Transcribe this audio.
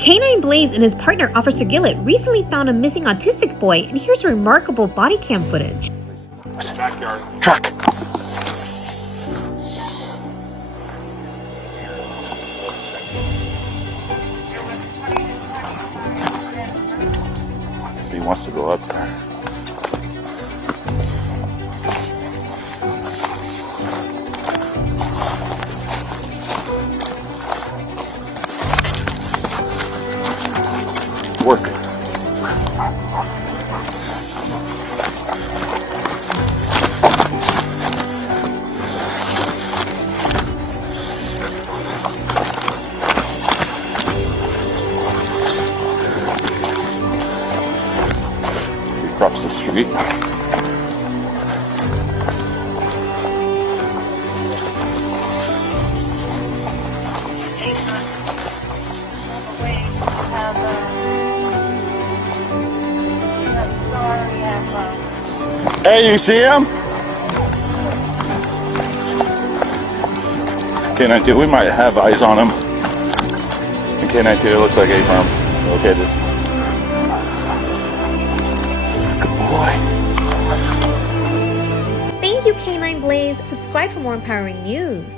Canine Blaze and his partner Officer Gillett recently found a missing autistic boy, and here's remarkable body cam footage. Backyard. Truck. He wants to go up there. Work. He crossed the street. Hey, you see him? K92, we might have eyes on him. And K92, it looks like a farm located. Good boy. Thank you, Canine Blaze. Subscribe for more empowering news.